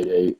8-8.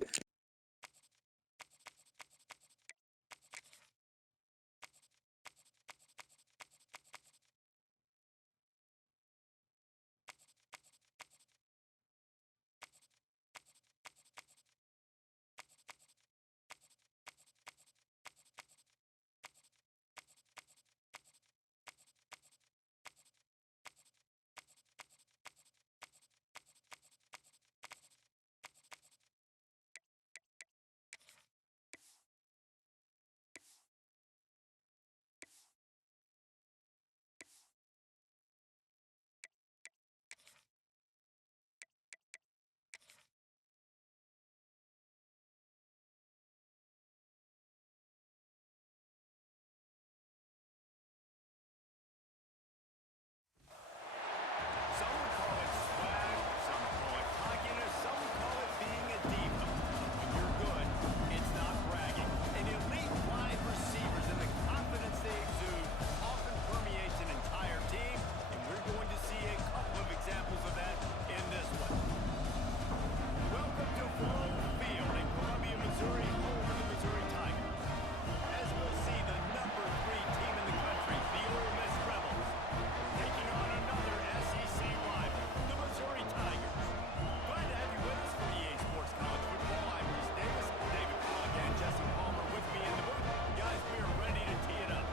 Some would call it swag, some call it cockiness, some call it being a diva. When you're good, it's not bragging. And elite wide receivers and the confidence they exude often permeates an entire team, and we're going to see a couple of examples of that in this one. Welcome to Full Field in Columbia, Missouri, home of the Missouri Tigers. As we'll see, the number 3 team in the country, the Ole Miss Rebels, taking on another SEC rival, the Missouri Tigers. Glad to have you with us for EA Sports College Football. I'm Bruce Davis, David Pollock, and Jesse Palmer with me in the booth. Guys, we are ready to tee it up.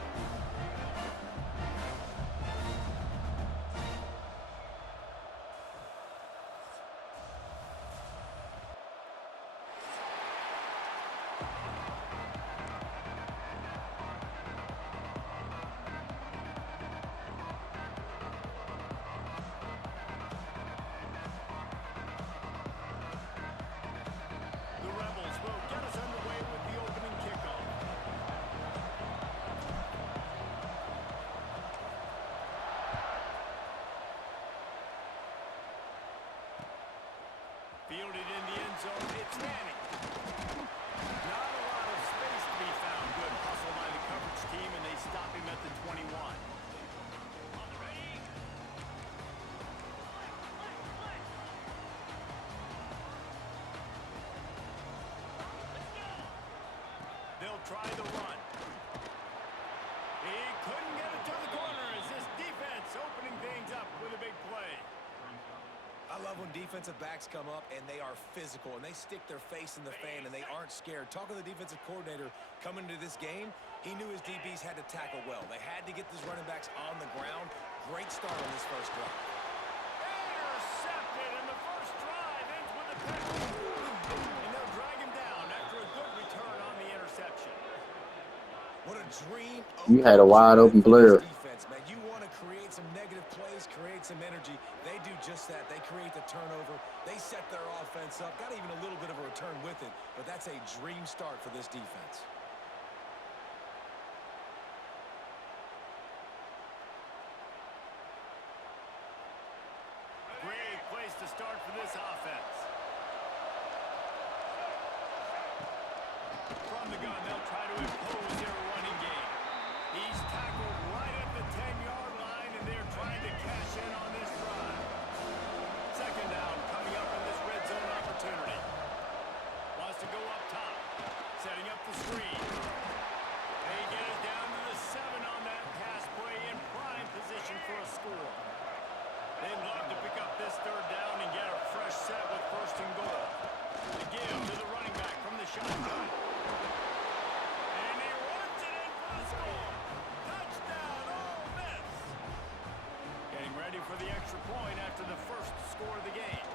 The Rebels will get us underway with the opening kickoff. Fielded in the end zone, it's Manning. Not a lot of space to be found. Good hustle by the coverage team, and they stop him at the 21. They'll try the run. He couldn't get it to the corner as this defense opening things up with a big play. I love when defensive backs come up and they are physical and they stick their face in the fan and they aren't scared. Talking to the defensive coordinator coming into this game, he knew his DBs had to tackle well. They had to get these running backs on the ground. Great start on this first drive. Intercepted, and the first drive ends with a pick. And they'll drag him down after a good return on the interception. What a dream. You had a wide open player. Defense, man. You want to create some negative plays, create some energy. They do just that. They create the turnover. They set their offense up. Got even a little bit of a return with it, but that's a dream start for this defense. Great place to start for this offense. From the gun, they'll try to impose their running game. He's tackled right at the 10-yard line, and they're trying to cash in on this drive. Second down coming up in this red zone opportunity. Wants to go up top, setting up the screen. They get it down to the 7 on that pass play in prime position for a score. They'd love to pick up this third down and get a fresh set with first and goal. The give to the running back from the shotgun. And he runs it in for the score. Touchdown, Ole Miss. Getting ready for the extra point after the first score of the game.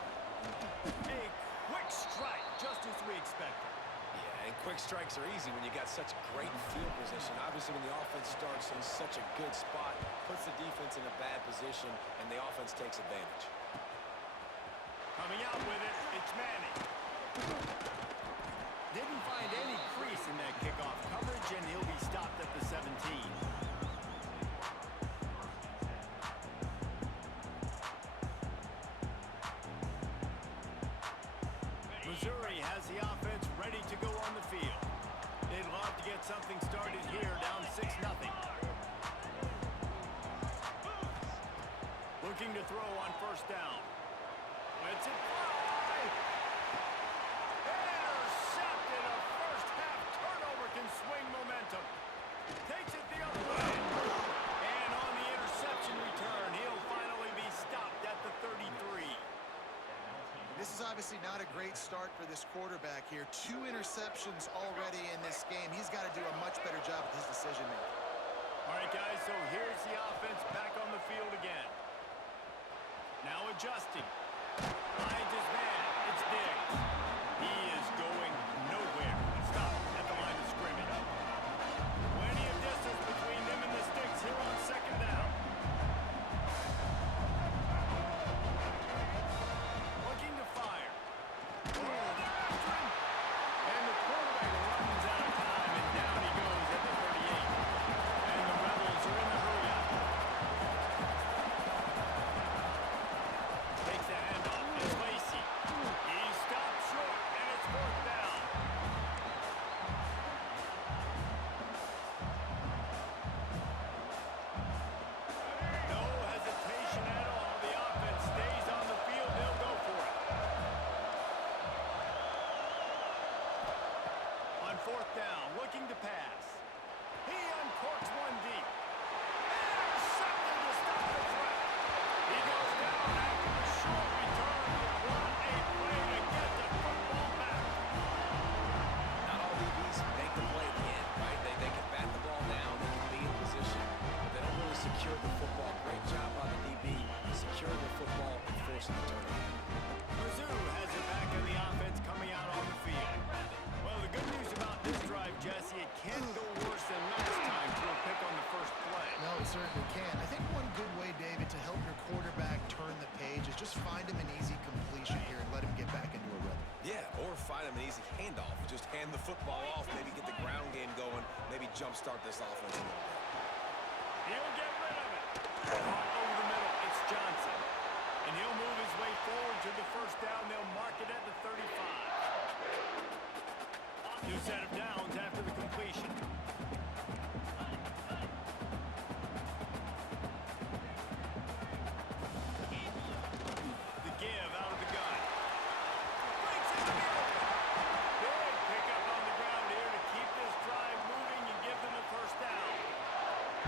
A quick strike, just as we expected. Yeah, and quick strikes are easy when you got such great field position. Obviously, when the offense starts in such a good spot, puts the defense in a bad position, and the offense takes advantage. Coming out with it, it's Manning. Didn't find any crease in that kickoff coverage, and he'll be stopped at the 17. Missouri has the offense ready to go on the field. They'd love to get something started here, down 6-0. Looking to throw on first down. Lets it fly. And This is obviously not a great start for this quarterback here. 2 interceptions already in this game. He's got to do a much better job with his decision-making. All right, guys, so here's the offense back on the field again. Now adjusting. Finds his man. It's Diggs. He is going nowhere. Stop at the line of scrimmage. Plenty of distance between them and the sticks here on second down. Looking to fire. Oh, they're after him. And the quarterback runs out of time, and down he goes at the 38. And the Rebels are in the hurry-up. Takes a handoff. It's Lacy. He stopped short, and it's fourth down. No hesitation at all. The offense stays on the field. They'll go for it. On fourth down, looking to pass. He uncorks one deep. Intercepted to stop the threat. He goes down after a short return. What a play to get the football back. Not all DBs make the play at the end, right? They can bat the ball down, they can be in position, but they don't really secure the football. Great job by the DB, securing the football and forcing the turnover. Mizzou has it back in the offense coming out on the field. Well, the good news about this drive, Jesse, it can go worse than last time to a pick on the first play. No, it certainly can. I think one good way, David, to help your quarterback turn the page is just find him an easy completion here and let him get back into a rhythm. Yeah, or find him an easy handoff. Just hand the football off, maybe get the ground game going, maybe jumpstart this offense a little bit. He'll get rid of it. Caught over the middle. It's Johnson. And he'll move his way forward to the first down. They'll mark it at the 35. New set of downs after the completion. The give out of the gun. Breaks it to the open. Big pickup on the ground here to keep this drive moving and give them a first down.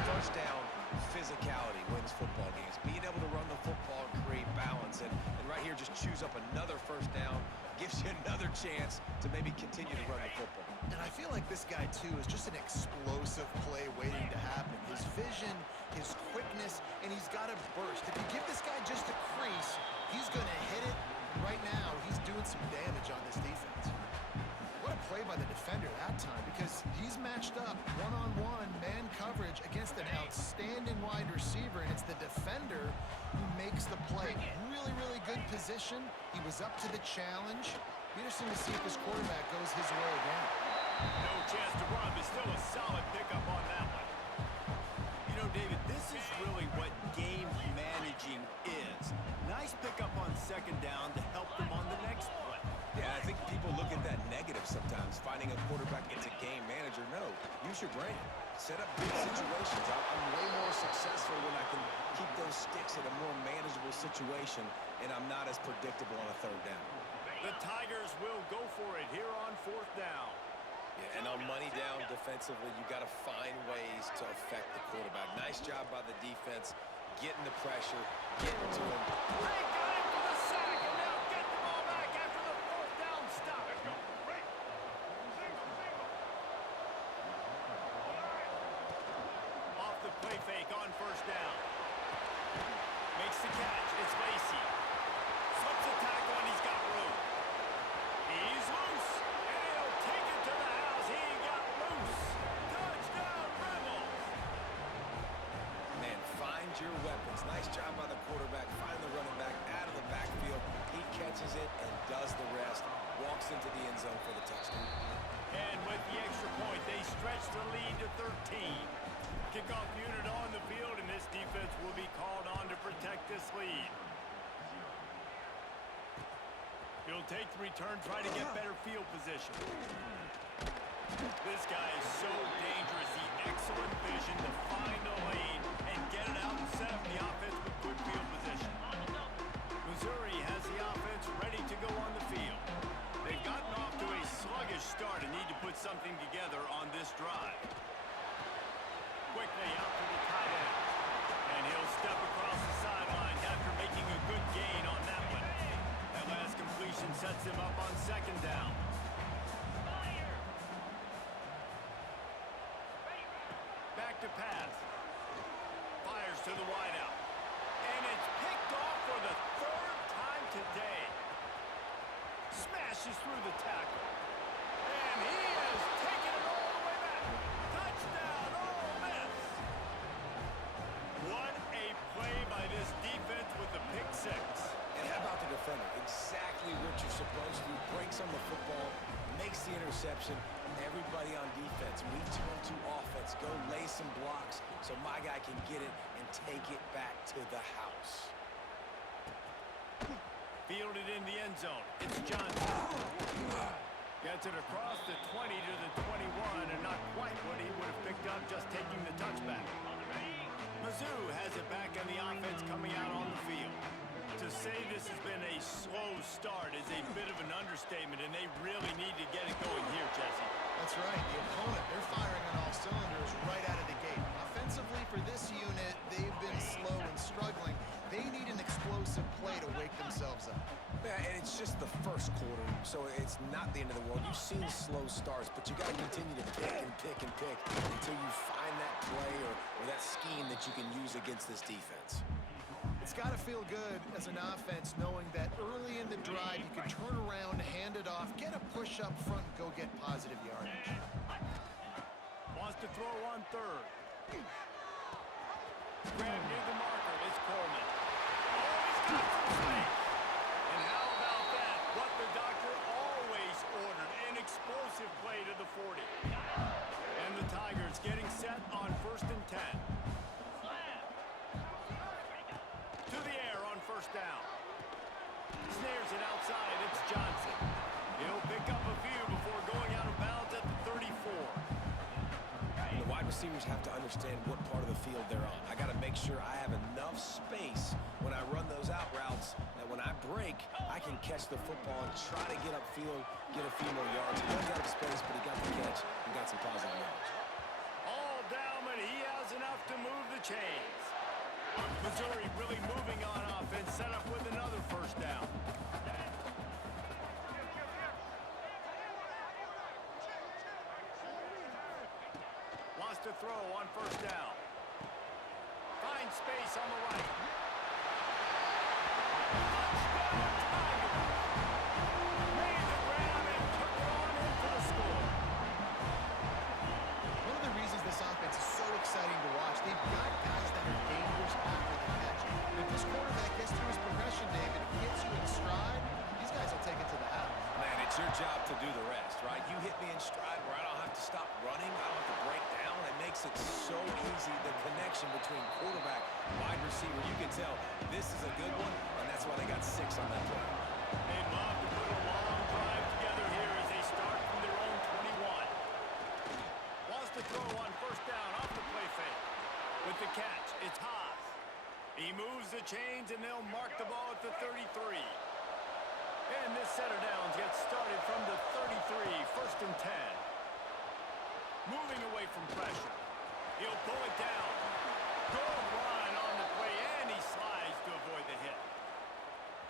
First down, physicality wins football games. Being able to run the football and create balance. And right here, just choose up another first down. Gives you another chance to maybe continue to run the football. And I feel like this guy, too, is just an explosive play waiting to happen. His vision, his quickness, and he's got a burst. If you give this guy just a crease, he's going to hit it. Right now, he's doing some damage on this defense. What a play by the defender that time, because he's matched up one-on-one man coverage against an outstanding wide receiver, and it's the defender who makes the play. Really, really good position. He was up to the challenge. Be interesting to see if this quarterback goes his way again. No chance to run, but still a solid pickup on that one. You know, David, this is really what game managing is. Nice pickup on second down to help them on the next play. Yeah, I think people look at that negative sometimes, finding a quarterback gets a game manager. No, use your brain. Set up big situations. I'm way more successful when I can keep those sticks in a more manageable situation, and I'm not as predictable on a third down. The Tigers will go for it here on fourth down. Yeah, and on money down defensively, you got to find ways to affect the quarterback. Nice job by the defense, getting the pressure, getting to him. They got him for the sack, and now get the ball back after the fourth down stop. Off the play fake on first down. Makes the catch. It's Lacy. Slips a tackle, and he's got room. He's loose, and he'll take it to the house. He got loose. Touchdown, Rebels. Man, find your weapons. Nice job by the quarterback. Find the running back out of the backfield. He catches it and does the rest. Walks into the end zone for the touchdown. And with the extra point, they stretch the lead to 13. Kickoff unit on the field, and this defense will be called on to protect this lead. He'll take the return, try to get better field position. This guy is so dangerous. The excellent vision to find a lane and get it out and set up the offense with good field position. Missouri has the offense ready to go on the field. They've gotten off to a sluggish start and need to put something together on this drive. Quickly out to the tight end. And he'll step across the sidelines after making a good gain on that one. That last completion him up on second down. Back to pass. Fires to the wideout. And it's picked off for the third time today. Smashes through the tackle. And he has taken it all the way back. Touchdown, Ole Miss. What a play by this defense with the pick six. And how about the defender? Exactly what you're supposed to do. Breaks on the football, makes the interception. Everybody on defense, we turn to offense. Go lay some blocks so my guy can get it and take it back to the house. Fielded in the end zone. It's Johnson. Gets it across the 20 to the 21, and not quite what he would have picked up just taking the touchback. Mizzou has it back on the offense coming out on the field. To say this has been a slow start is a bit of an understatement, and they really need to get it going here, Jesse. That's right. The opponent, they're firing on all cylinders right out of the gate. Offensively for this unit, they've been slow and struggling. They need an explosive play to wake themselves up. Yeah, and it's just the first quarter, so it's not the end of the world. You've seen slow starts, but you got to continue to pick and pick and pick until you find that play or that scheme that you can use against this defense. It's got to feel good as an offense knowing that early in the drive you can turn around, hand it off, get a push up front, and go get positive yardage. Wants to throw on third. Grab near the marker. It's Coleman. Oh, he's got some space. And how about that? What the doctor always ordered. An explosive play to the 40. And the Tigers getting set on 1st and 10. To the air on 1st down. Snares it outside. It's Johnson. He'll pick up a few before going out of bounds at the 34. And the wide receivers have to understand what part of the field they're on. I got to make sure I have enough space when I run those out routes that when I break, I can catch the football and try to get upfield, get a few more yards. He doesn't have space, but he got the catch and got some positive yards. All down, but he has enough to move the chains. Missouri really moving on offense, set up with another 1st down. Wants to throw on 1st down. Finds space on the right. Touchdown, Tigers! Made the grab and took it on in for the score. One of the reasons this offense is so exciting to watch, they've got guys that are dangerous after the catch. If this quarterback gets through his progression, David, if he hits you in stride, these guys will take it to the house. Man, it's your job to do the rest, right? You hit me in stride where I don't have to stop running. I don't have to break down. It makes it so easy, the connection between quarterback, wide receiver. You can tell this is a good one, and that's why they got 6 on that play. They'd love to put a long drive together here as they start from their own 21. Wants to throw on 1st down off the play fake. With the catch, it's Haas. He moves the chains, and they'll mark the ball at the 33. And this set of downs gets started from the 33, 1st and 10. Moving away from pressure. He'll pull it down. Good run on the play, and he slides to avoid the hit.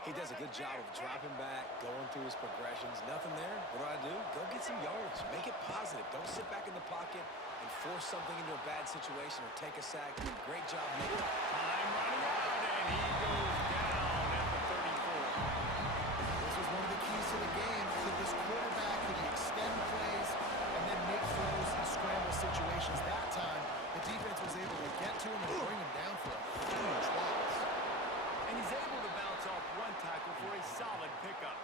He does a good job of dropping back, going through his progressions. Nothing there. What do? Go get some yards. Make it positive. Don't sit back in the pocket and force something into a bad situation or take a sack. Great job making it. Time running out, and he goes down at the 34. This was one of the keys to the game. Could this quarterback, could he extend plays and then make throws in scramble situations? That time, the defense was able to get to him and bring him down for a huge loss. And he's able to bounce off one tackle for a solid pickup.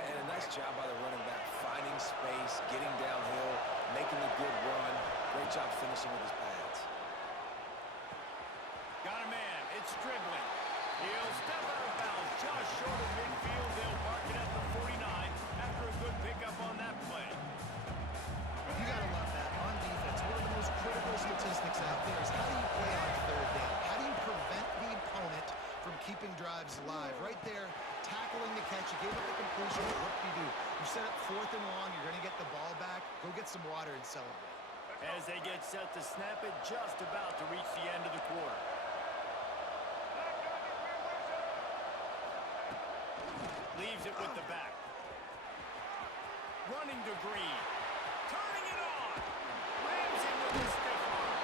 And a nice job by the running back, finding space, getting downhill, making a good run. Great job finishing with his pads. Got a man. It's dribbling. He'll step out of bounds just short of midfield. They'll mark it at the 49 after a good pickup on that play. You got to love that on defense. One of the most critical statistics out there is how do you play on 3rd down? How do you prevent the opponent from keeping drives alive? Right there, tackling the catch. You gave up the completion. What do? You set up 4th and long. You're going to get the ball back. Go get some water and celebrate. As they get set to snap it, just about to reach the end of the quarter. Leaves receives it with the back. Running to Green. Turning it on. Rams in with the stiff arm.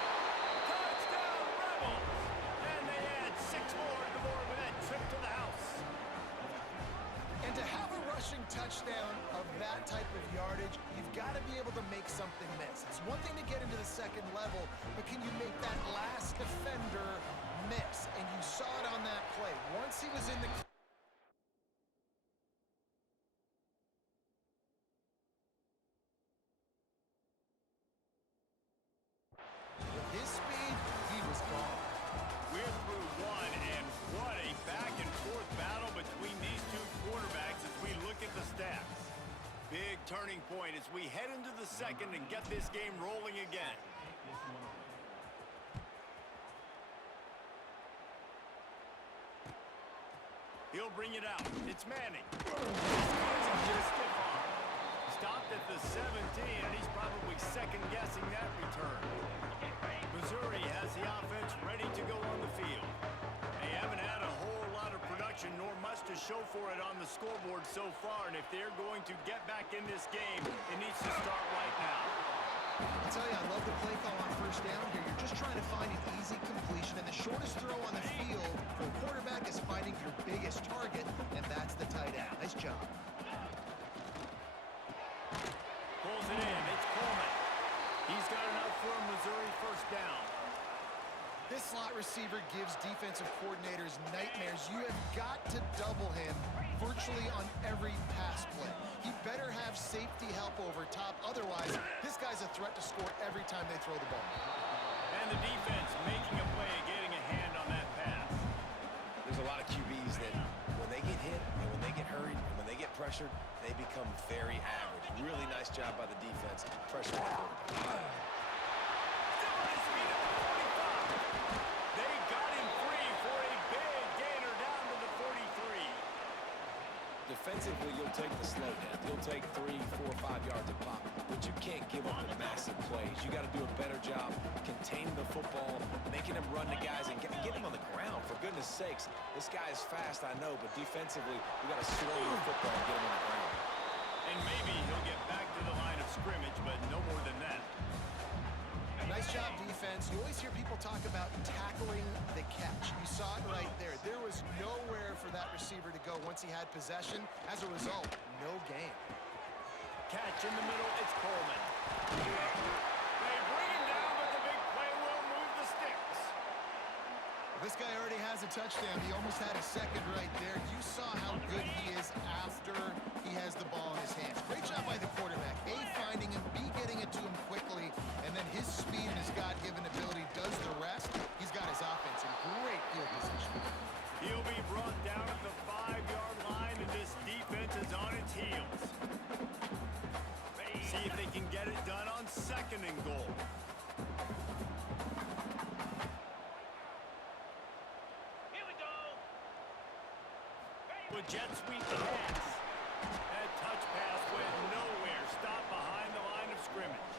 Touchdown, Rebels. And they add 6 more to the board with that trip to the house. And to have a rushing touchdown of that type of yardage, you've got to be able to make something miss. It's one thing to get into the second level, but can you make that last defender miss? And you saw it on that play. Once he was in the... With his speed, he was gone. We're through one, and what a back-and-forth battle between these two quarterbacks as we look at the stats. Big turning point as we head into the second and get this game rolling again. He'll bring it out. It's Manning. Stiff arm. Stopped at the 17, and he's probably second-guessing that return. Missouri has the offense ready to go on the field. They haven't had a whole lot of production, nor much to show for it on the scoreboard so far, and if they're going to get back in this game, it needs to start right now. I tell you, I love the play call on first down here. You're just trying to find an easy completion, and the shortest throw on the field for a quarterback is finding your biggest target, and that's the tight end. Nice job. Pulls it in. It's Coleman. He's got enough for a Missouri first down. This slot receiver gives defensive coordinators nightmares. You have got to double him virtually on every pass play. He better have safety help over top. Otherwise, this guy's a threat to score every time they throw the ball. And the defense making a play, getting a hand on that pass. There's a lot of QBs that when they get hit and when they get hurried and when they get pressured, they become very average. Really nice job by the defense pressuring the quarterback. Still on his feet at the 45. They got him free for a big gainer down to the 43. Defensively, you'll take the slow down. You'll take 3, 4, 5 yards a pop, but you can't give up the massive plays. You got to do a better job containing the football, making him run the guys, and get him on the ground. For goodness sakes, this guy is fast, I know, but defensively, you got to slow the football and get him on the ground. And maybe he'll get back to the line of scrimmage, but no more than that. Nice job, defense. You always hear people talk about tackling the catch. You saw it right there. There was nowhere for that receiver to go once he had possession. As a result, no gain. Catch in the middle, it's Coleman. They bring him down, but the big play will move the sticks. This guy already has a touchdown. He almost had a second right there. You saw how good he is after he has the ball in his hands. Great job by the quarterback. A, finding him, B, getting it to him quickly, and then his speed and his God-given ability does the rest. He's got his offense in great field position. He'll be brought down at the 5-yard line, and this defense is on its heels. See if they can get it done on 2nd and goal. Here we go. With jet sweep pass. That touch pass went nowhere. Stopped behind the line of scrimmage.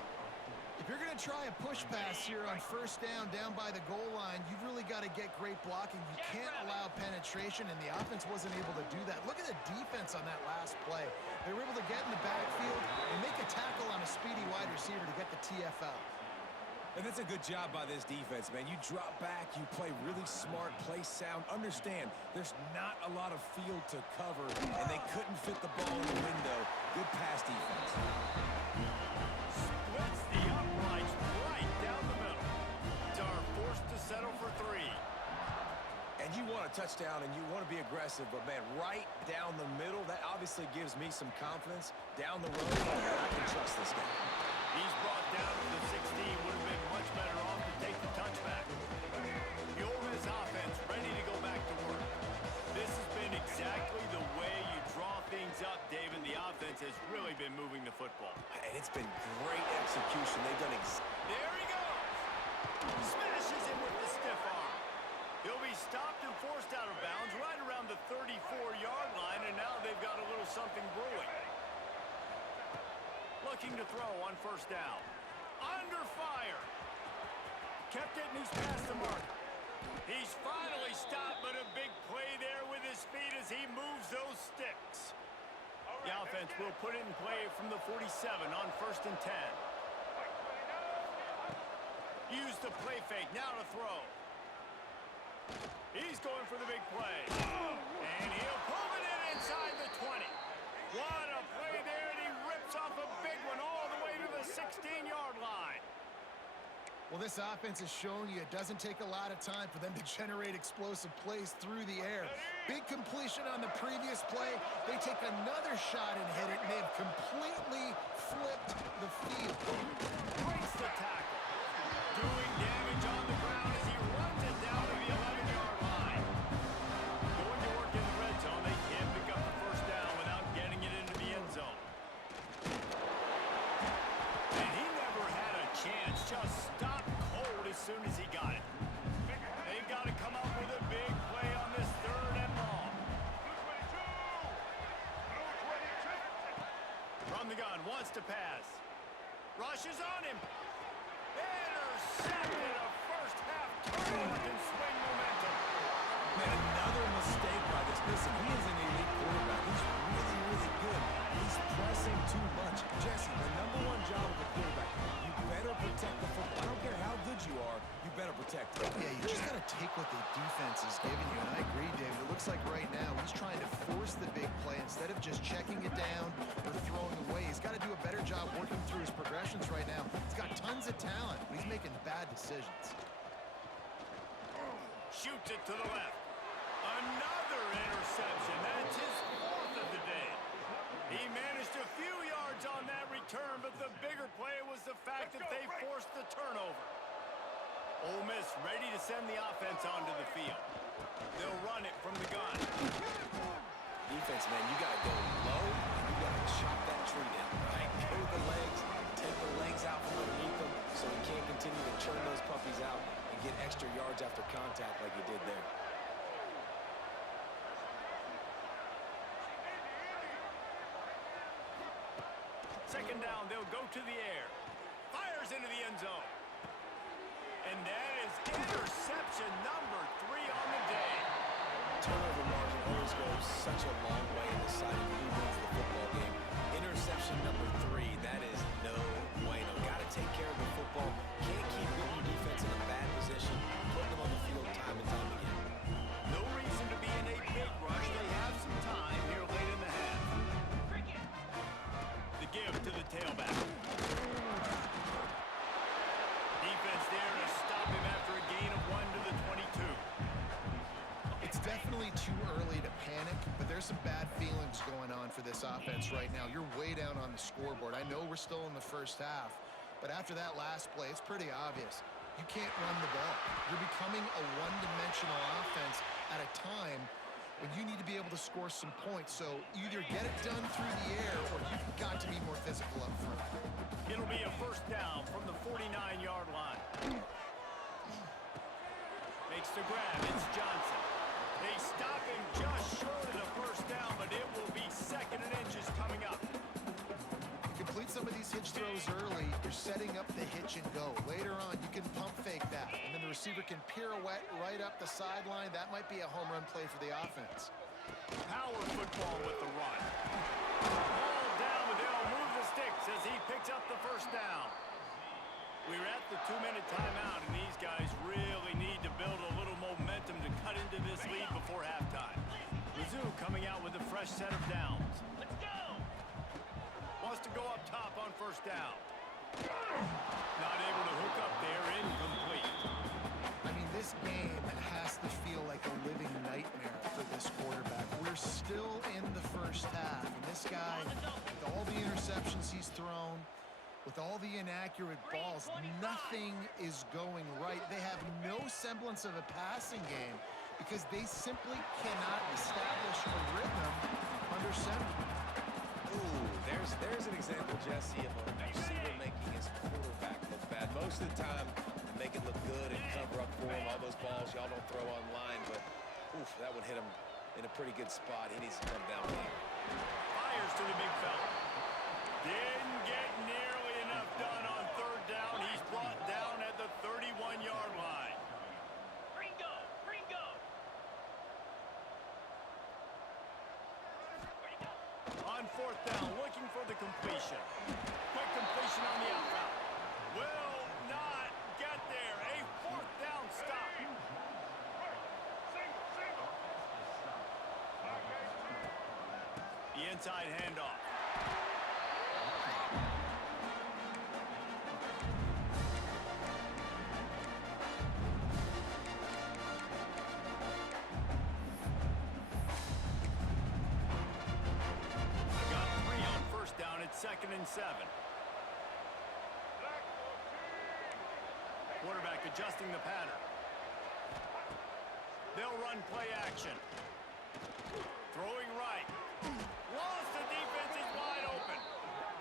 If you're going to try a push pass here on first down by the goal line, you've really got to get great blocking. You can't allow penetration, and the offense wasn't able to do that. Look at the defense on that last play. They were able to get in the backfield and make a tackle on a speedy wide receiver to get the TFL. And that's a good job by this defense, man. You drop back, you play really smart, play sound. Understand, there's not a lot of field to cover, and they couldn't fit the ball in the window. Good pass defense. Splits the uprights right down the middle. Are forced to settle for 3. And you want a touchdown, and you want to be aggressive, but, man, right down the middle, that obviously gives me some confidence. Down the road, I can trust this guy. He's brought down to the 16. Would have been much better off to take the touchback. The Ole Miss offense ready to go back to work. This has been exactly the way you draw things up, David. The offense has really been moving the football. And it's been great execution. They've done There he goes. Smashes him with the stiff arm. He'll be stopped and forced out of bounds right around the 34-yard line, and now they've got a little something brewing. Looking to throw on first down. Under fire. Kept it, and he's past the mark. He's finally stopped, but a big play there with his feet as he moves those sticks. The offense will put it in play from the 47 on 1st and 10. Use the play fake, now to throw. He's going for the big play. And he'll pull it in inside the 20. What a play there, and he rips off a big one all the way to the 16-yard line. Well, this offense is showing you it doesn't take a lot of time for them to generate explosive plays through the air. Big completion on the previous play. They take another shot and hit it, and they've completely flipped the field. Breaks the tackle. Doing damage on the ground as he runs it down to the 11-yard line. Going to work in the red zone. They can't pick up the first down without getting it into the end zone. And he never had a chance. Just stopped cold as soon as he got it. They've got to come up with a big play on this 3rd and long. From the gun, wants to pass. Rushes on him. Intercepted, a first-half turnover can swing momentum. Man, another mistake by this. Listen, he is an elite quarterback. He's really, really good. He's pressing too much. Jesse, the #1 job of a quarterback, you better protect the football. I don't care how good you are, you better protect it. Yeah, you just got to take what the defense is giving you, and I agree, David. It looks like right now he's trying to force the big play instead of just checking it down or throwing away. He's got to do a better job working through his progressions right now. He's got tons of talent, but he's making bad decisions. Shoots it to the left. Another interception. That's his 4th of the day. He managed a few yards on that return, but the bigger play was the fact that they forced the turnover. Ole Miss ready to send the offense onto the field. They'll run it from the gun. Defense, man, you got to go low, and you got to chop that tree down, right? Go with the legs, take the legs out from underneath them so he can't continue to churn those puppies out and get extra yards after contact like he did there. Second down, they'll go to the air. Fires into the end zone. And that is interception number 3 on the day. Turnover margin always goes such a long way in deciding who wins the football game. Interception number 3, that is no bueno. Got to take care of the football. Can't keep putting your defense in a bad position, putting them on the field time and time again. No reason to be in a big rush. They have some time here late in the half. The give to the tailback. Defense there to stop him after a gain of 1 to the 22. It's definitely too early to panic, but there's some bad feelings going on for this offense right now. You're way down on the scoreboard. I know we're still in the first half, but after that last play, it's pretty obvious. You can't run the ball. You're becoming a one-dimensional offense at a time when you need to be able to score some points. So either get it done through the air or you've got to be more physical up front. It'll be a first down from the 49-yard line. Makes the grab. It's Johnson. They stop him just short of the first down, but it will be 2nd and inches coming up. Complete some of these hitch throws early. You're setting up the hitch and go. Later on, you can pump fake that, and then the receiver can pirouette right up the sideline. That might be a home run play for the offense. Power football with the run. Ball down, but they'll move the sticks as he picks up the first down. We're at the 2-minute timeout, and these guys really need to build a little momentum to cut into this lead before halftime. Mizzou coming out with a fresh set of downs. Let's go! Wants to go up top on first down. Not able to hook up there, incomplete. I mean, this game has to feel like a living nightmare for this quarterback. We're still in the first half, and this guy, with all the interceptions he's thrown, with all the inaccurate balls, nothing is going right. They have no semblance of a passing game because they simply cannot establish a rhythm under center. Ooh, there's an example, Jesse, of a receiver making his quarterback look bad. Most of the time, they make it look good and cover up for him. All those balls y'all don't throw online, but oof, that would hit him in a pretty good spot. He needs to come down with it. Fires to the big fella. Didn't get nearly enough done on third down. He's brought down at the 31-yard line. Ringo! On fourth down, looking for the completion. Quick completion on the outside. Will not get there. A fourth down stop. The inside handoff. It's 2nd and 7. Quarterback adjusting the pattern. They'll run play action. Throwing right. Lost, the defense is wide open.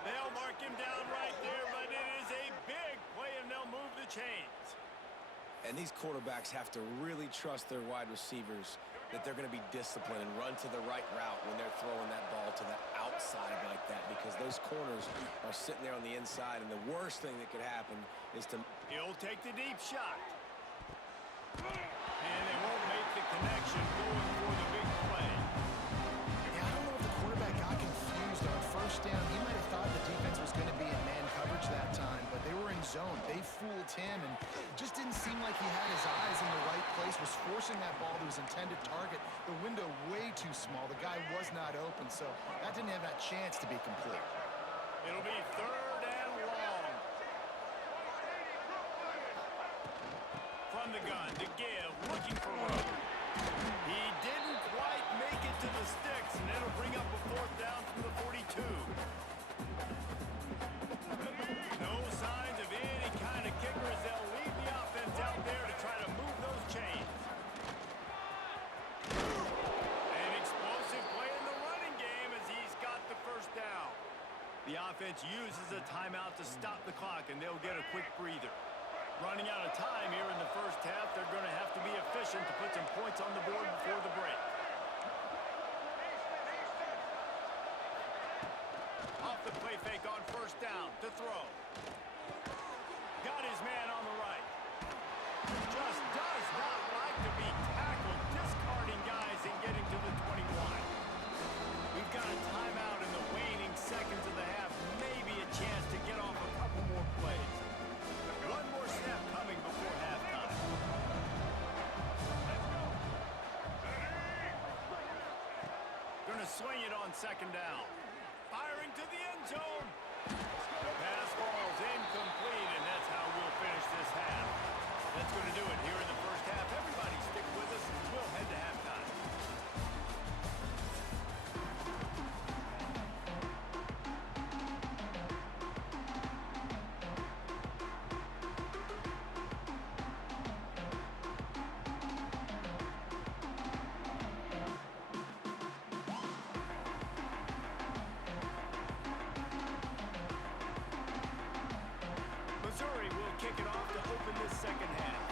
They'll mark him down right there, but it is a big play, and they'll move the chains. And these quarterbacks have to really trust their wide receivers that they're going to be disciplined and run to the right route when they're throwing that ball to the outside like that, because those corners are sitting there on the inside, and the worst thing that could happen is to... He'll take the deep shot. And they won't make the connection going for the big play. Yeah, I don't know if the quarterback got confused on first down. He might have thought the defense was going to be in man coverage that time, but they were in zone. They fooled him, and just didn't seem like he had his eyes in the right place, was forcing that ball to his intended target. The window way too small. The guy was not open, so that didn't have that chance to be complete. It'll be 3rd and long. From the gun to give, looking for room. He didn't quite make it to the sticks, and it'll bring up a 4th down from the 42. No signs of any kind of kickers. They'll leave the offense out there to try to move those chains. An explosive play in the running game as he's got the 1st down. The offense uses a timeout to stop the clock, and they'll get a quick breather. Running out of time here in the 1st half, they're going to have to be efficient to put some points on the board before the break. Off the play fake on 1st down to throw. Got his man on the right. Just does not like to be tackled, discarding guys and getting to the 21. We've got a timeout in the waning seconds of the half. Maybe a chance to get off a couple more plays. One more snap coming before halftime. Gonna swing it on 2nd down. Firing to the end zone. The pass falls incomplete, and that's how we'll finish this half. That's going to do it here in the 1st half. Everybody stick with us. We'll head to halftime. Missouri will kick it off to open this 2nd half.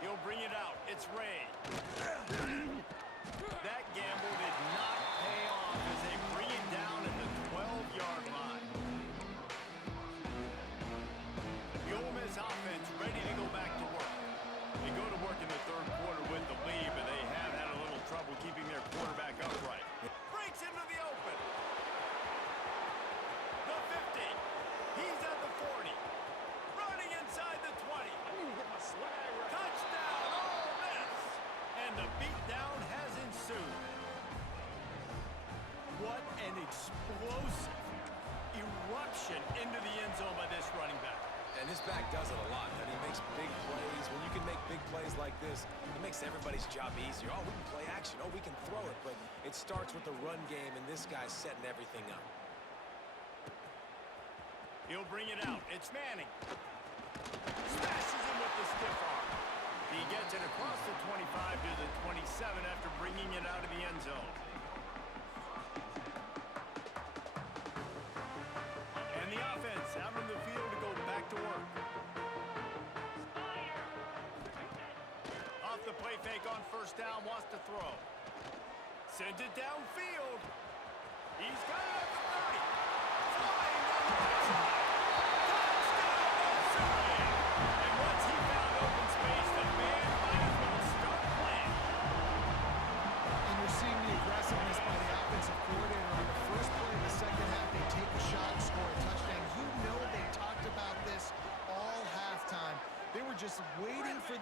He'll bring it out. It's Ray. That gamble did not pay off as they bring it down at the 12-yard line. The Ole Miss offense ready to go back to work. They go to work in the 3rd quarter with the lead, but they have had a little trouble keeping their quarterback upright. Breaks into the open. The 50. He's at the 40. Running inside the 20. Touchdown, Ole Miss. And the beatdown has ensued. What an explosive eruption into the end zone by this running back. And this back does it a lot, and he makes big plays. When you can make big plays like this, it makes everybody's job easier. Oh, we can play action. Oh, we can throw it. But it starts with the run game, and this guy's setting everything up. He'll bring it out. It's Manning. Smashes him with the stiff arm. He gets it across the 25 to the 27 after bringing it out of the end zone. And the offense out on the field to go back to work. Off the play fake on 1st down, wants to throw. Sends it downfield. He's got it at the 30. Flying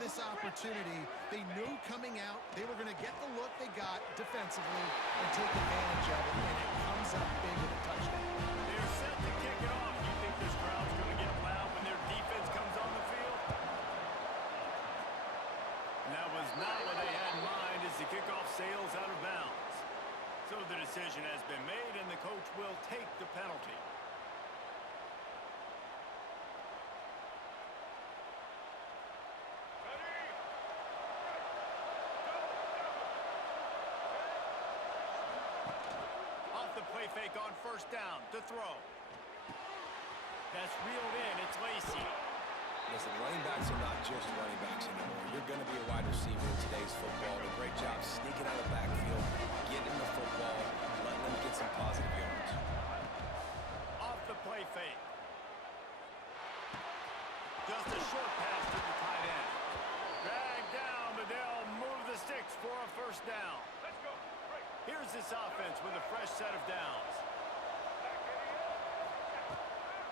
this opportunity. They knew coming out they were going to get the look they got defensively and take advantage of it, and it comes up big with a touchdown. They're set to kick it off. You think this crowd's going to get loud when their defense comes on the field? And that was not what they had in mind as the kickoff sails out of bounds. So the decision has been made, and the coach will take the penalty. The play fake on first down to throw. That's reeled in. It's Lacy. Listen, running backs are not just running backs anymore. You're going to be a wide receiver in today's football. A great job sneaking out of the backfield, getting the football, letting them get some positive yards. Off the play fake. Just a short pass to the tight end. Dragged down, but they'll move the sticks for a first down. Let's go. Here's this offense with a fresh set of downs.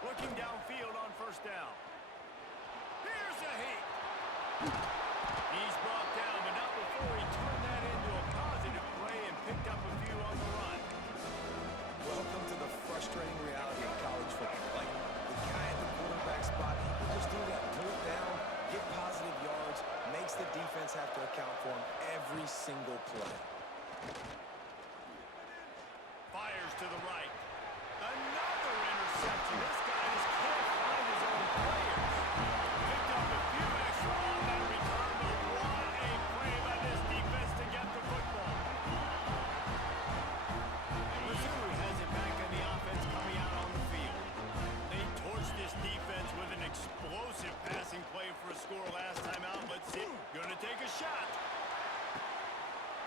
Looking downfield on first down. Here's a heat. He's brought down, but not before he turned that into a positive play and picked up a few on the run. Welcome to the frustrating reality of college football. Like, the guy at the quarterback spot, he can just do that. Pull it down, get positive yards, makes the defense have to account for him every single play. Fires to the right. Another interception. This guy just can't find his own players. Picked up a few extra on that return, but what a play by this defense to get the football. Missouri has it back on the offense coming out on the field. They torched this defense with an explosive passing play for a score last time out. Let's see. Gonna take a shot.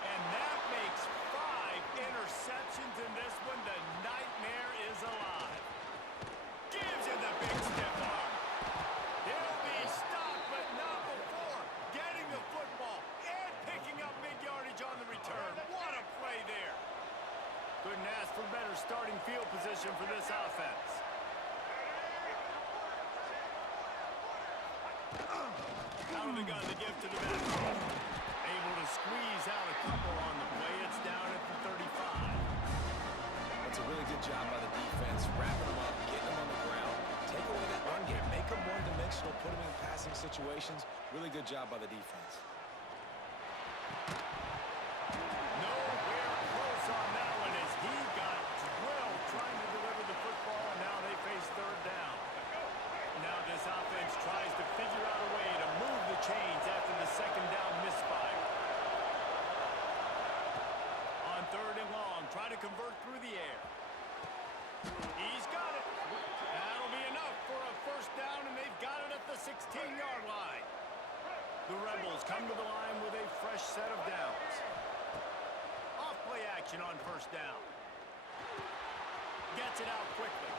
And that makes 5 interceptions in this one. The nightmare is alive. Gives him the big stiff arm. He'll be stopped, but not before getting the football and picking up big yardage on the return. What a play there. Couldn't ask for better starting field position for this offense. Out of the gun to give to the back. Able to squeeze out a couple on the play. It's down at the 35. That's a really good job by the defense, wrapping them up, getting them on the ground, take away that run game, make them one-dimensional, put them in passing situations. Really good job by the defense. Nowhere close on that one as he got drilled trying to deliver the football, and now they face third down. Now this offense tries to figure out a way to move the chains after the second down misfire. On third and long, trying to convert through the air. He's got it. That'll be enough for a first down, and they've got it at the 16-yard line. The Rebels come to the line with a fresh set of downs. Off play action on first down. Gets it out quickly.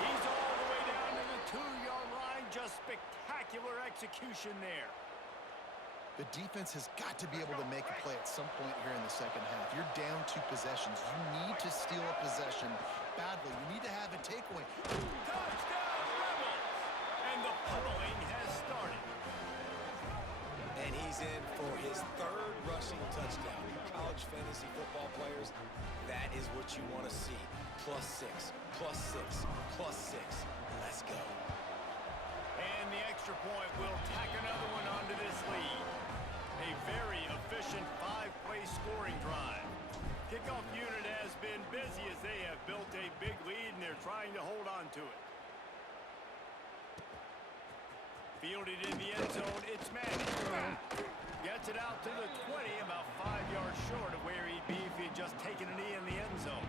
He's all the way down to the 2-yard line. Just spectacular execution there. The defense has got to be able to make a play at some point here in the second half. You're down 2 possessions. You need to steal a possession badly. You need to have a takeaway. Touchdown, Rebels! And the pummeling has started. And he's in for his 3rd rushing touchdown. College fantasy football players, that is what you want to see. +6, +6, +6. Let's go. And the extra point will tack another one onto this lead. A very efficient 5-play scoring drive. Kickoff unit has been busy as they have built a big lead, and they're trying to hold on to it. Fielded in the end zone, it's Manning. Gets it out to the 20, about 5 yards short of where he'd be if he'd just taken a knee in the end zone.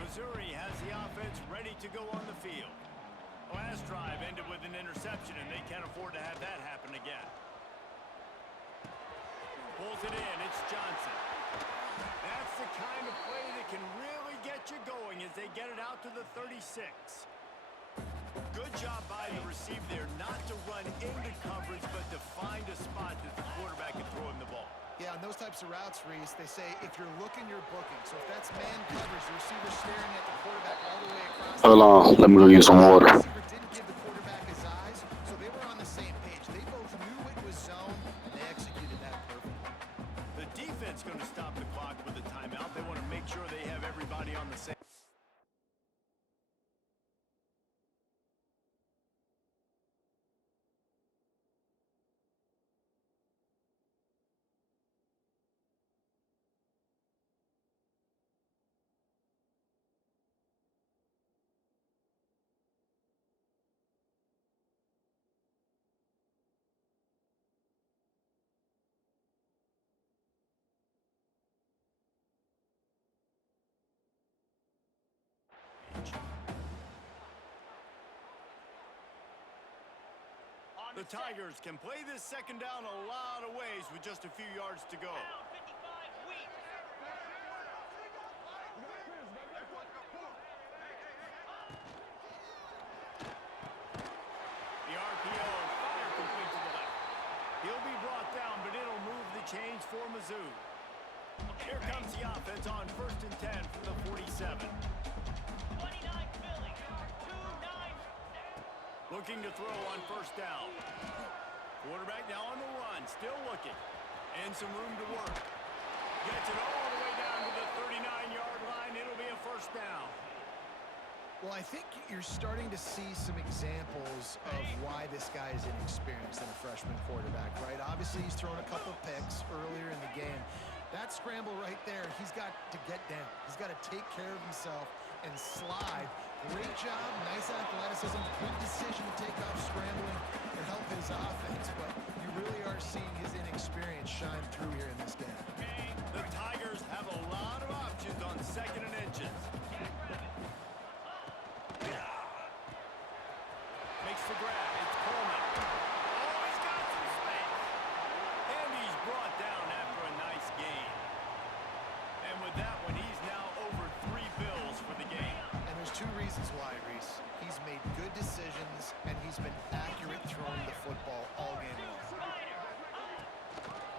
Missouri has the offense ready to go on the field. Last drive ended with an interception, and they can't afford to have that happen again. Pulls it in. It's Johnson. That's the kind of play that can really get you going as they get it out to the 36. Good job by the receiver there not to run into coverage, but to find a spot that the quarterback can throw him the ball. Yeah, on those types of routes, Reese, they say if you're looking, you're booking. So if that's man coverage, the receiver's staring at the quarterback all the way across. Hold on, let me go get some water. The receiver didn't give the quarterback his eyes, so they were on the same The Tigers can play this second down a lot of ways with just a few yards to go. The RPO, fire complete to the left. He'll be brought down, but it'll move the chains for Mizzou. Here comes the offense on 1st and 10 from the 47. 29 Philly, 2-9. Looking to throw on 1st down. Quarterback now on the run, still looking. And some room to work. Gets it all the way down to the 39-yard line. It'll be a 1st down. Well, I think you're starting to see some examples of why this guy is inexperienced in a freshman quarterback, right? Obviously, he's thrown a couple picks earlier in the game. That scramble right there, he's got to get down. He's got to take care of himself and slide. Great job, nice athleticism, good decision to take off scrambling and help his offense, but you really are seeing his inexperience shine through here in this game. The Tigers have a lot of options on 2nd and inches. Makes the grab. It's Coleman. Oh, he's got some space. And he's brought down after a nice gain. And with that one, he's now over 3 bills for the game. And there's 2 reasons why, Reese. He's made good decisions, and he's been accurate throwing the football all game long.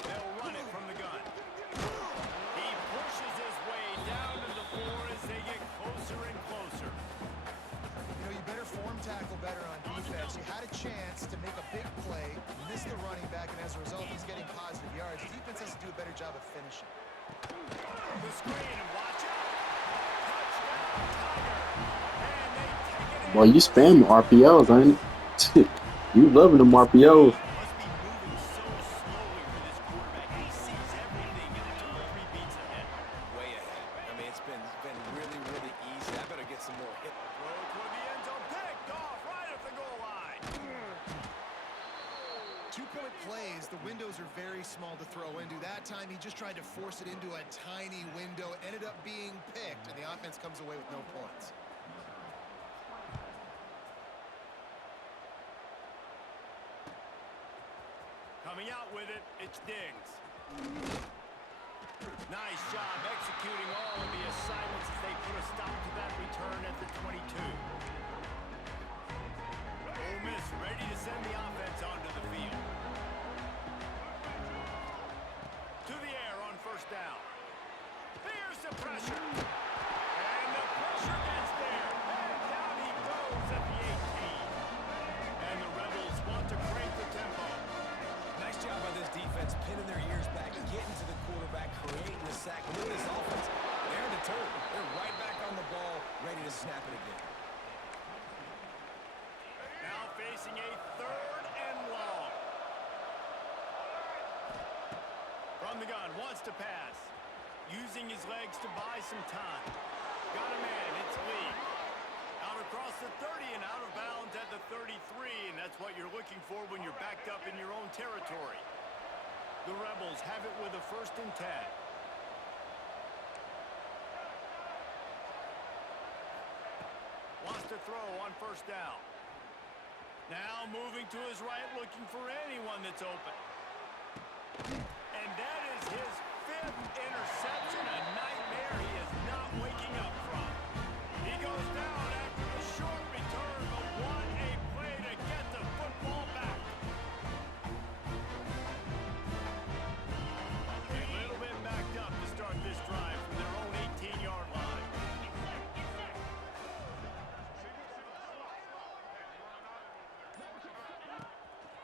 They'll run it from the gun. He pushes his way down to the floor as they get closer and closer. You know, you better form tackle better on defense. You had a chance to make a big play, missed the running back, and as a result, he's getting positive yards. Defense has to do a better job of finishing. The screen, and watch out. Touchdown, Tiger. And they take it in. Boy, you spam RPOs, ain't it? You loving them RPOs. Must be moving so slowly for this quarterback. He sees everything and 2 or 3 beats ahead. Way ahead. I mean, it's been really, really easy. I better get some more hit. Throw toward the end zone, picked off right at the goal line. 2-point plays, the windows are very small to throw into. That time, he just tried to force it into a tiny window, ended up being picked, and the offense comes away with no points. Coming out with it, it's Diggs. Nice job executing all of the assignments as they put a stop to that return at the 22. Ole Miss ready to send the offense onto the field. To the air on 1st down. Here's the pressure. And the pressure gets there. And down he goes at the 18. And the Rebels want to crank the tempo. Nice job by this defense, pinning their ears back and getting to the quarterback, creating the sack. Look at this offense. They're deterred. They're right back on the ball, ready to snap it again. Now facing a 3rd and long. From the gun, wants to pass. Using his legs to buy some time. Got a man, it's Lee. Out across the 30 and out of bounds at the 33, and that's what you're looking for when you're backed up in your own territory. The Rebels have it with a 1st and 10. Wants to throw on 1st down. Now moving to his right, looking for anyone that's open. And that is his 5th interception, a nightmare he is not waking up from. He goes down after a short return, but what a play to get the football back. A little bit backed up to start this drive from their own 18-yard line.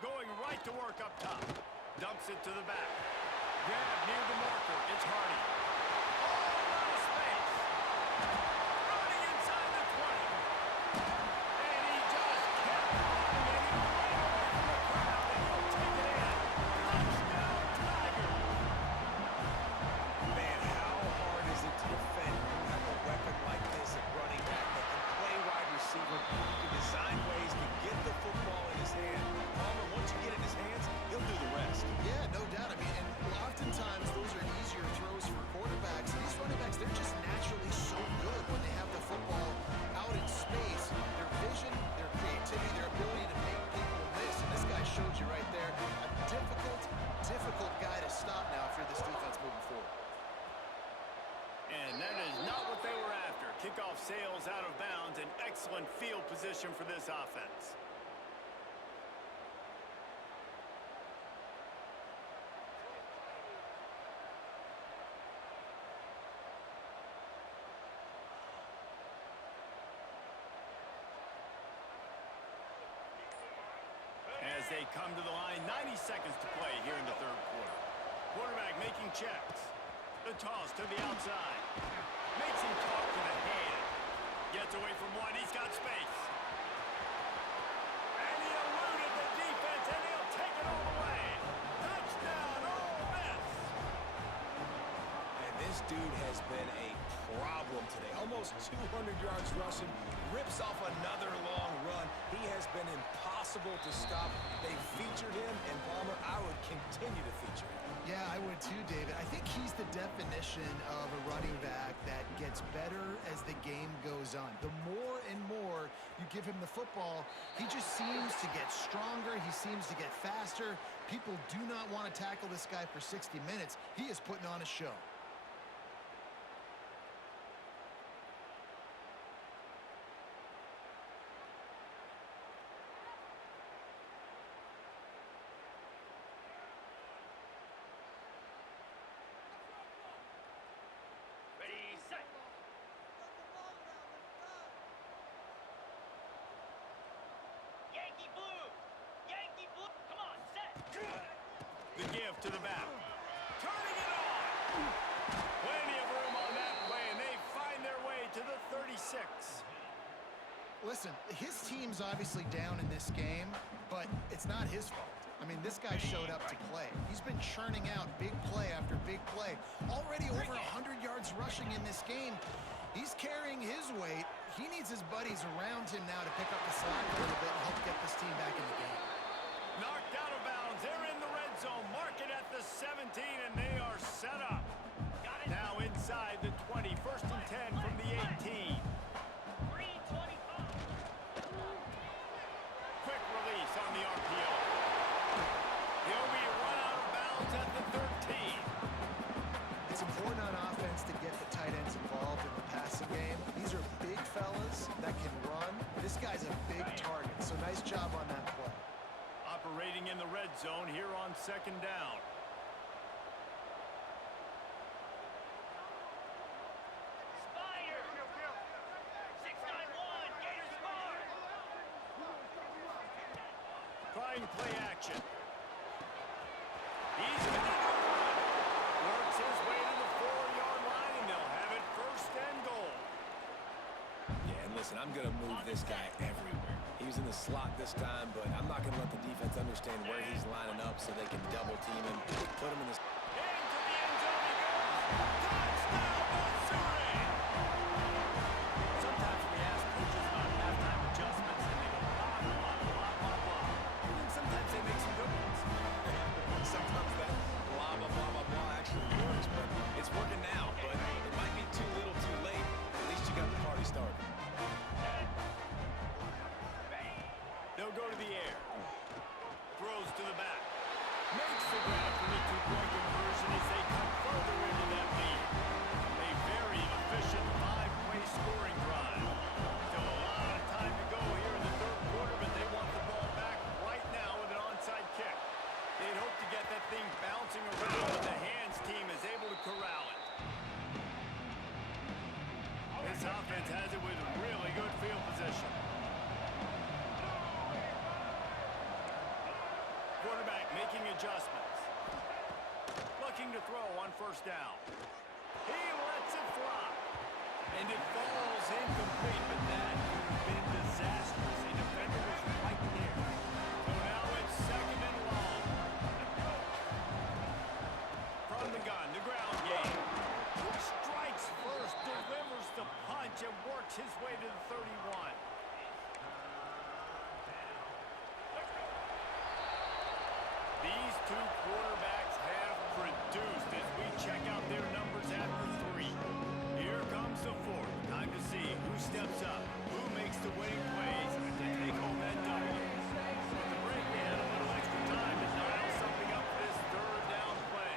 Going right to work up top. Dumps it to the back. Grab near the marker. It's Hardy. Oh, out of space. Running inside the 20. And he just kept running, and he ran away from the crowd, and he'll take it in. Touchdown, Tigers. Man, how hard is it to defend when you have a weapon like this at running back that can play wide receiver, can design ways to get the football in his hand. Palmer, once you get in his hands, he'll do the rest. Yeah, no doubt. I mean, and oftentimes those are easier throws for quarterbacks. kickoff sails out of bounds. An excellent field position for this offense. As they come to the line, 90 seconds to play here in the third quarter. Quarterback making checks. The toss to the outside. Makes him talk to the hand. Gets away from one. He's got space. And he eluded the defense, and he'll take it all the way. Touchdown, Ole Miss. And this dude has been a problem today. Almost 200 yards rushing. Rips off another long run. He has been impossible to stop. They featured him, and Palmer, I would continue to feature him. Yeah, I would too, David. I think he's the definition of a running back that gets better as the game goes on. The more and more you give him the football, he just seems to get stronger. He seems to get faster. People do not want to tackle this guy for 60 minutes. He is putting on a show. The give to the back. Turning it on. Plenty of room on that play, and they find their way to the 36. Listen, his team's obviously down in this game, but it's not his fault. I mean, this guy showed up to play. He's been churning out big play after big play. Already over 100 yards rushing in this game. He's carrying his weight. He needs his buddies around him now to pick up the slack a little bit and help get this team back in the game. Knocked out of bounds. They're in the red zone. Mark it at the 17, and they are set up. Now inside the 20. First and 10 from the 18. Quick release on the RPO. He'll be run out of bounds at the 13. It's important on offense to get the tight ends involved in the passing game. These are big fellas that can run. This guy's a big target, so nice job on that play. Operating in the red zone here on second down. Spider! 691, Gators score! Trying play action. He's got it. Works his way to the 4-yard line, and they'll have it first and goal. Yeah, and listen, I'm going to move this guy everywhere. He was in the slot this time, but I'm not going to let the defense understand where he's lining up so they can double team him, put him in the... Into the end zone he goes. Touchdown, Missouri! Sometimes we ask coaches about halftime adjustments, and they go blah, blah, blah, blah, blah. And then sometimes they make some good ones. Sometimes that blah, blah, blah, blah, blah actually works, but it's working now. But it might be too little too late. At least you got the party started. They'll go to the air. Throws to the back. Makes the grab for the two-point conversion as they come further into that lead. A very efficient 5-play scoring drive. Still a lot of time to go here in the third quarter, but they want the ball back right now with an onside kick. They'd hope to get that thing bouncing around, but the hands team is able to corral it. This offense has it with really good field position. Quarterback making adjustments. Looking to throw on first down. He lets it fly. And it falls incomplete, but that could have been disastrous. A defender was right there. So now it's second and long. From the gun, the ground game. Strikes first, delivers the punch, and works his way to the 31. These two quarterbacks have produced as we check out their numbers after 3. Here comes the fourth. Time to see who steps up, who makes the winning plays to take home that W. With the break, they had a little extra time to dial something up for this third down play.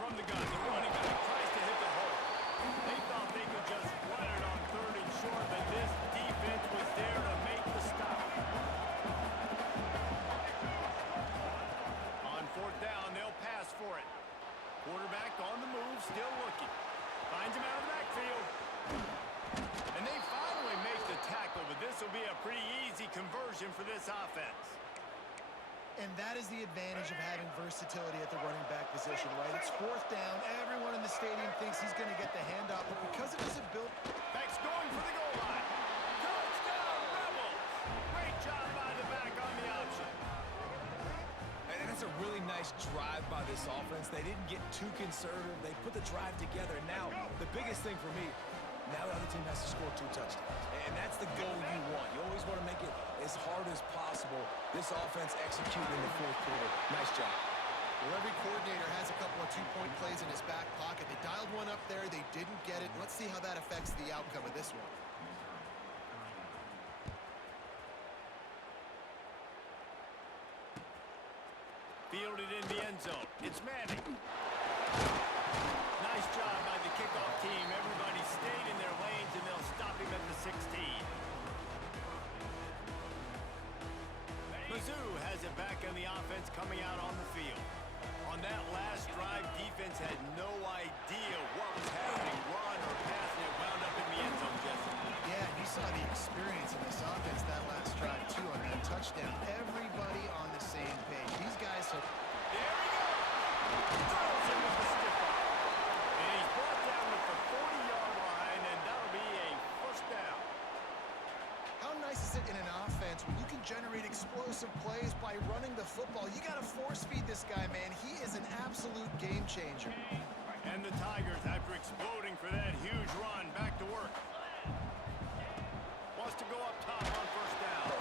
From the gun, the running back tries to hit the hole. They thought they could just run it on 3rd and occasion for this offense. And that is the advantage of having versatility at the running back position, right? It's fourth down. Everyone in the stadium thinks he's going to get the handoff, but because it isn't built... Back's going for the goal line. Touchdown, Rebels! Great job by the back on the option. And that's a really nice drive by this offense. They didn't get too conservative. They put the drive together. Now, the biggest thing for me, now the other team has to score 2 touchdowns. And that's the goal you want. You always want to make it as hard as possible. This offense executed in the fourth quarter. Nice job. Well, every coordinator has a couple of 2-point plays in his back pocket. They dialed one up there. They didn't get it. Let's see how that affects the outcome of this one. Fielded in the end zone. It's Manning. Nice job by the kickoff team. Everybody stayed in their lanes, and they'll stop him at the 16. Mizzou has it back on the offense coming out on the field. On that last drive, defense had no idea what was happening, run or pass, and it wound up in the end zone, Jesse. Yeah, you saw the experience in this offense that last drive, too, on that touchdown. Everybody on the same page. These guys have... There he goes! Throws him with the stiff arm. And he's brought down at the 40-yard line, and that'll be a first down. How nice is it in an offense when you can generate explosive plays by running the football? You got to force feed this guy, man. He is an absolute game changer. And the Tigers, after exploding for that huge run, back to work. Wants to go up top on first down.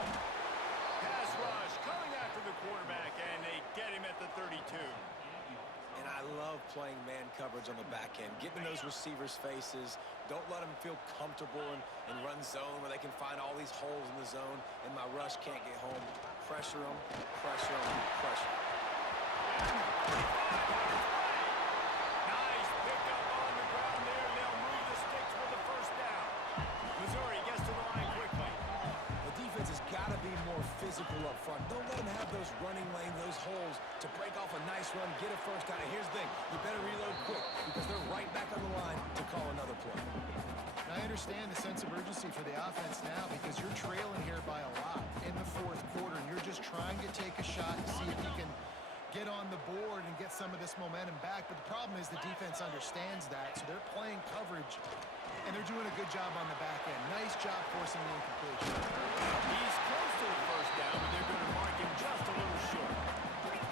Pass rush coming after the quarterback, and they get him at the 32. And I love playing man coverage on the back end, getting in those receivers' faces. Don't let them feel comfortable and run zone where they can find all these holes in the zone, and my rush can't get home. Pressure them, pressure them, pressure them. Nice pickup on the ground there, and they'll move the sticks with the first down. Missouri gets to the line quickly. The defense has got to be more physical up front. Don't let them have those running lanes, those holes to break off a nice run, get a first down. And here's the thing, you better reload quick because they're right back on the line to call another play. I understand the sense of urgency for the offense now because you're trailing here by a lot in the fourth quarter, and you're just trying to take a shot to see if you can get on the board and get some of this momentum back. But the problem is the defense understands that, so they're playing coverage, and they're doing a good job on the back end. Nice job forcing the incompletion. He's close to the first down, but they're going to mark him just a little short.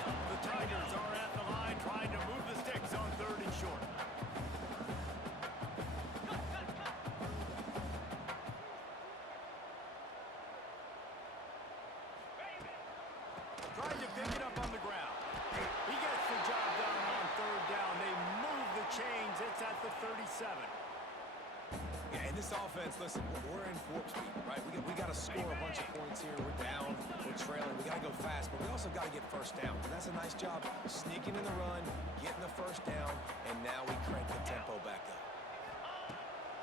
The Tigers are at the line trying to move the sticks on third and short. Trying to pick it up on the ground. He gets the job done on third down. They move the chains. It's at the 37. Yeah, and this offense, listen, we're in warp speed, right? We got to score a bunch of points here. We're down, we're trailing. We got to go fast, but we also got to get first down. And that's a nice job sneaking in the run, getting the first down, and now we crank the tempo back up.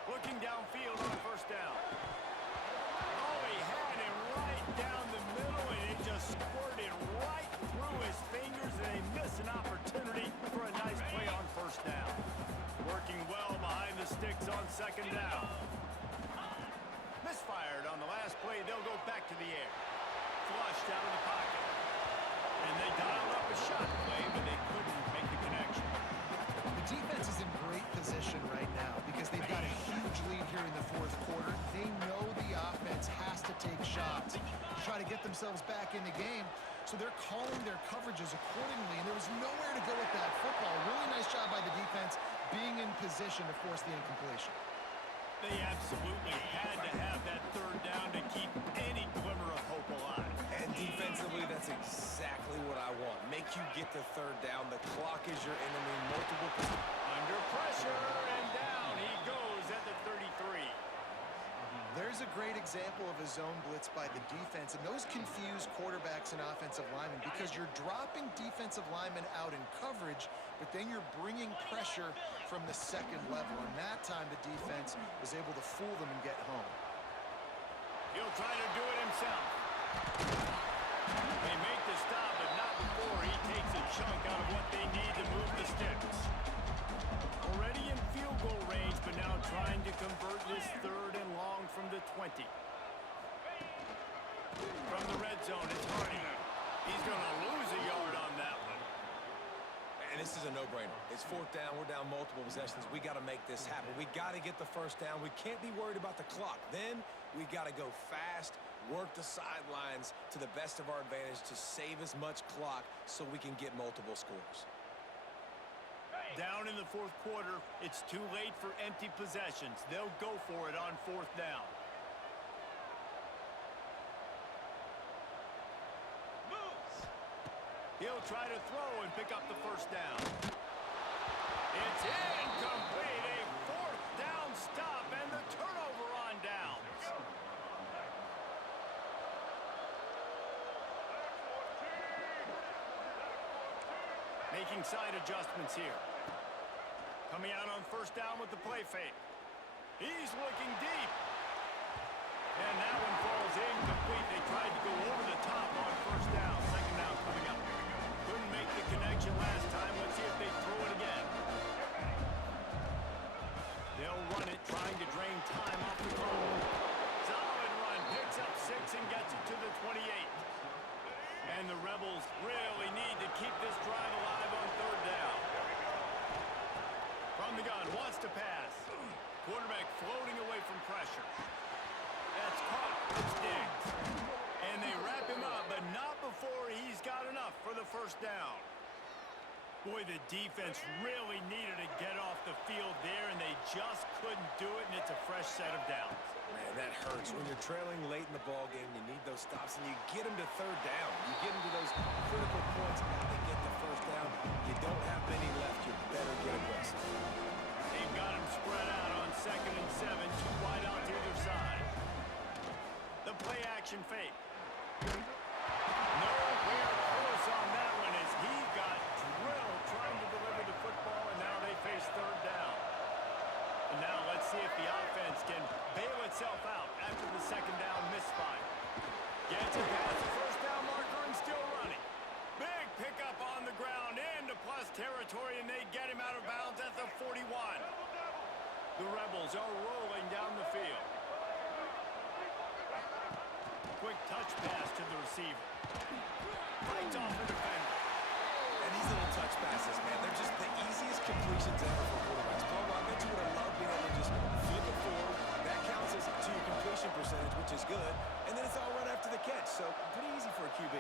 Looking downfield on first down. Oh, he had him right down the middle, and it just squirted right through his fingers, and they miss an opportunity for a nice play on first down. Working well behind the sticks on second down. Misfired on the last play. They'll go back to the air. Flushed out of the pocket. And they dialed up a shot play, but they couldn't make the connection. The defense is in great position right now because they've got a huge lead here in the fourth quarter. They know the offense has to take shots to try to get themselves back in the game. So they're calling their coverages accordingly, and there was nowhere to go with that football. Really nice job by the defense being in position to force the incompletion. They absolutely had to have that third down to keep any glimmer of hope alive. And defensively, that's exactly what I want. Make you get the third down. The clock is your enemy. Multiple positions. Under pressure, and down he goes at the 33. There's a great example of a zone blitz by the defense, and those confuse quarterbacks and offensive linemen because you're dropping defensive linemen out in coverage, but then you're bringing pressure from the second level, and that time the defense was able to fool them and get home. He'll try to do it himself. They make the stop, but not before he takes a chunk out of what they need to move the sticks. Already in field goal range, but now trying to convert this third and long from the 20. From the zone. It's Hardy. He's going to lose a yard on that one. And this is a no-brainer. It's fourth down. We're down multiple possessions. We got to make this happen. We got to get the first down. We can't be worried about the clock. Then we got to go fast, work the sidelines to the best of our advantage to save as much clock so we can get multiple scores. Down in the fourth quarter, it's too late for empty possessions. They'll go for it on fourth down. Moves. He'll try to throw and pick up the first down. It's incomplete. A fourth down stop and the turnover on downs. Making side adjustments here. Coming out on first down with the play fake. He's looking deep. And that one falls incomplete. They tried to go over the top on first down. Second down coming up. Couldn't make the connection last time. Let's see if they throw it again. They'll run it, trying to drain time off the clock. Solid run. Picks up 6 and gets it to the 28. And the Rebels really need to keep this drive alive on third down. From the gun, wants to pass. Quarterback floating away from pressure. That's caught. It's Diggs. And they wrap him up, but not before he's got enough for the first down. Boy, the defense really needed to get off the field there, and they just couldn't do it, and it's a fresh set of downs. Man, that hurts. When you're trailing late in the ball game, you need those stops, and you get them to third down. You get them to those critical points, and they get the first down. You don't have many left. You better get aggressive. They've got him spread out on 2nd and 7, 2 wide out to either side. The play action fake. Nowhere close on that one as he got drilled trying to deliver the football, and now they face third down. And now let's see if the offense can bail itself out after the second down misfire. Gets it past the first down marker and still running. Big pickup on the ground into plus territory, and they get him out of bounds at the 41. The Rebels are rolling down the field. Quick touch pass to the receiver. Fights off the defender. And these little touch passes, man, they're just the easiest completions ever for quarterbacks. Paul, I bet you would have loved being able to just flip it forward. That counts as to your completion percentage, which is good. And then it's all right after the catch, so pretty easy for a QB.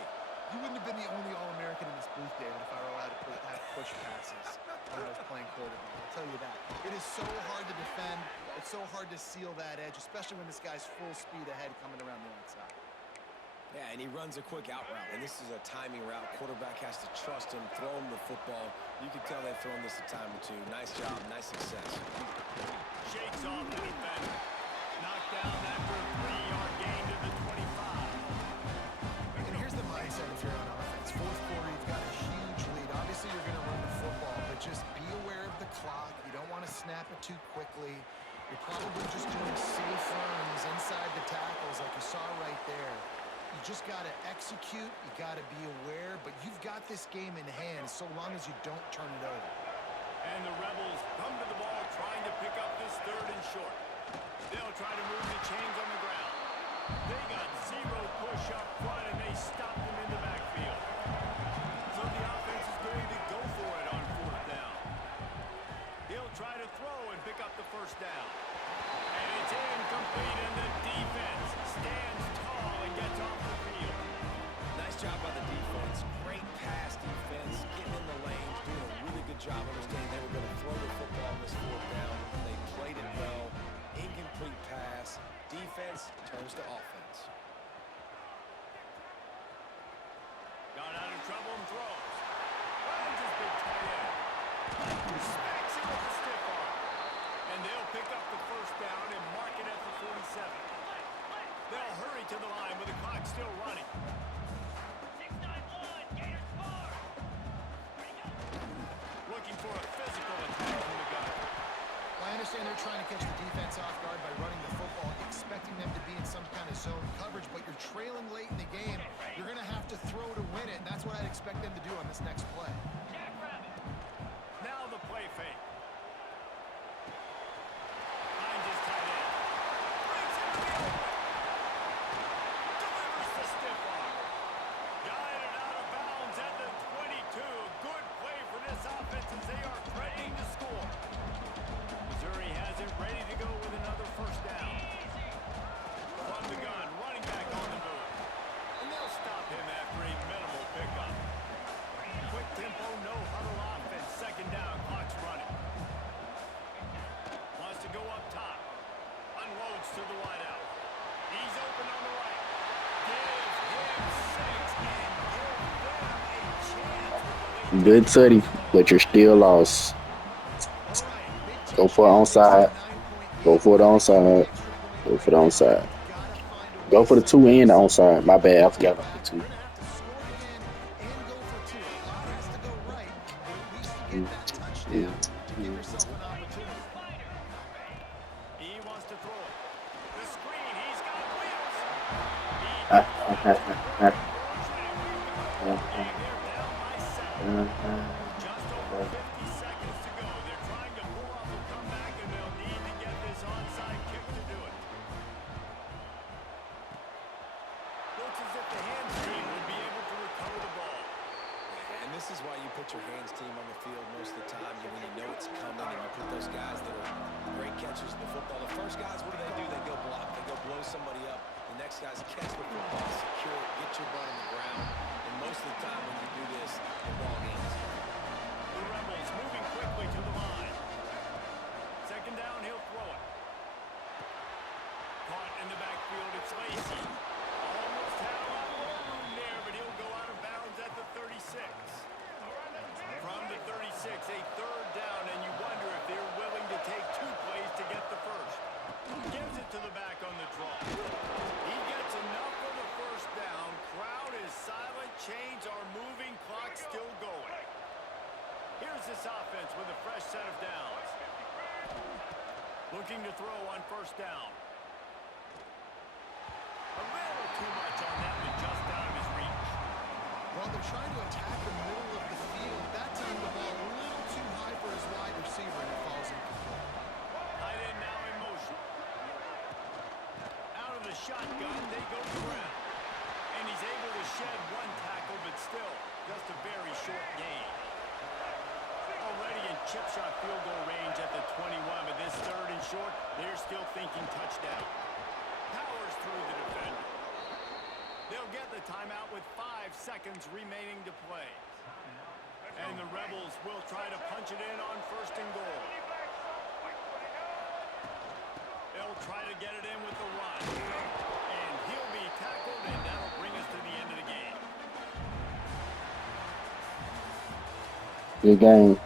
You wouldn't have been the only All-American in this booth, David, if I were allowed to have push passes when I was playing quarterback. I'll tell you that. It is so hard to defend. It's so hard to seal that edge, especially when this guy's full speed ahead coming around the outside. Yeah, and he runs a quick out route, and this is a timing route. Quarterback has to trust him, throw him the football. You can tell they've thrown this a time or two. Nice job, nice success. Shakes off the defender. Knocked down after a 3-yard gain to the 25. And here's the mindset if you're on offense. Fourth quarter, you've got a huge lead. Obviously, you're going to run the football, but just be aware of the clock. You don't want to snap it too quickly. You're probably just doing safe runs inside the tackles like you saw right there. You just got to execute. You got to be aware, but you've got this game in hand so long as you don't turn it over. And the Rebels come to the ball trying to pick up this third and short. They'll try to move the chains on the ground. They got 0 push up front, and they stopped them in the backfield. So the offense is going to go for it on fourth down. He'll try to throw and pick up the first down. And it's incomplete, and the defense stands tall and gets off the field. Nice job by the defense. Great pass defense, getting in the lanes, doing a really good job understanding they were going to throw the football on this fourth down. They played it well. Incomplete pass. Defense turns to offense. Got out of trouble and throws. Finds his big tight end. Smacks him with a stiff arm. And they'll pick up the first down and mark it at the 47. They'll hurry to the line with the clock still running. 6-9-1, Gators far. Ready, go. Looking for a physical attack from the gun. Well, I understand they're trying to catch the defense off guard by running the football, expecting them to be in some kind of zone coverage, but you're trailing late in the game. You're going to have to throw to win it, and that's what I'd expect them to do on this next play. Jackrabbit. Now the play fake. Finds his tight end. Brings him to the open. Delivers the stiff arm. Good study, but you're still lost. All right, big Go touchdown for it here to a onside. 9-point Go lead. for it They need to get onside. extra point Go for right the now. onside. They've got to find a Go way for the two somehow to and the seal this onside. My thing. bad. I Going forgot about the back, two. they're going to have to score again and go for two. A lot has to go right, but at least you get Mm, that mm, touchdown to give mm. yourself an opportunity. He wants to throw it. The screen. He's got wheels. He Ah, gets ah, the ah, ah, two-point conversion, and we've got a ah, ball ah, game. They're down by 7. ah, Just over 50 seconds to go. They're trying to pull off a comeback, and they'll need to get this onside kick to do it. Looks as if the hands team will be able to recover the ball. And this is why you put your hands team on the field most of the time, when you know it's coming, and you put those guys that are great catchers in the football. The first guys, what do? They go block. They go blow somebody up. The next guys catch the football, secure it, get your butt on the ground. And most of the time when you do this, the ball ends. The Rebels moving quickly to the line. Second down, he'll throw it. Caught in the backfield, it's Lacy. Almost had a lot more room there, but he'll go out of bounds at the 36. From the 36, a third down, and you wonder if they're willing to take 2 plays to get the first. Gives it to the back on the draw. He gets enough for the first down. Crowd is silent. Chains are moving. Clock still going. Here's this offense with a fresh set of downs. Looking to throw on first down. A little too much on that one, just out of his reach. While they're trying to attack the middle of the field, that time the ball a little too high for his wide receiver, and it falls incomplete. Tight end now in motion. Out of the shotgun, they go to ground. And he's able to shed 1 tackle, but still, just a very short gain. Already in chip shot field goal range at the 21, but this third and short, they're still thinking touchdown. Powers through the defender. They'll get the timeout with 5 seconds remaining to play. And the Rebels will try to punch it in on first and goal. They'll try to get it in with the run. And he'll be tackled, and that'll bring us to the end of the game. Good game.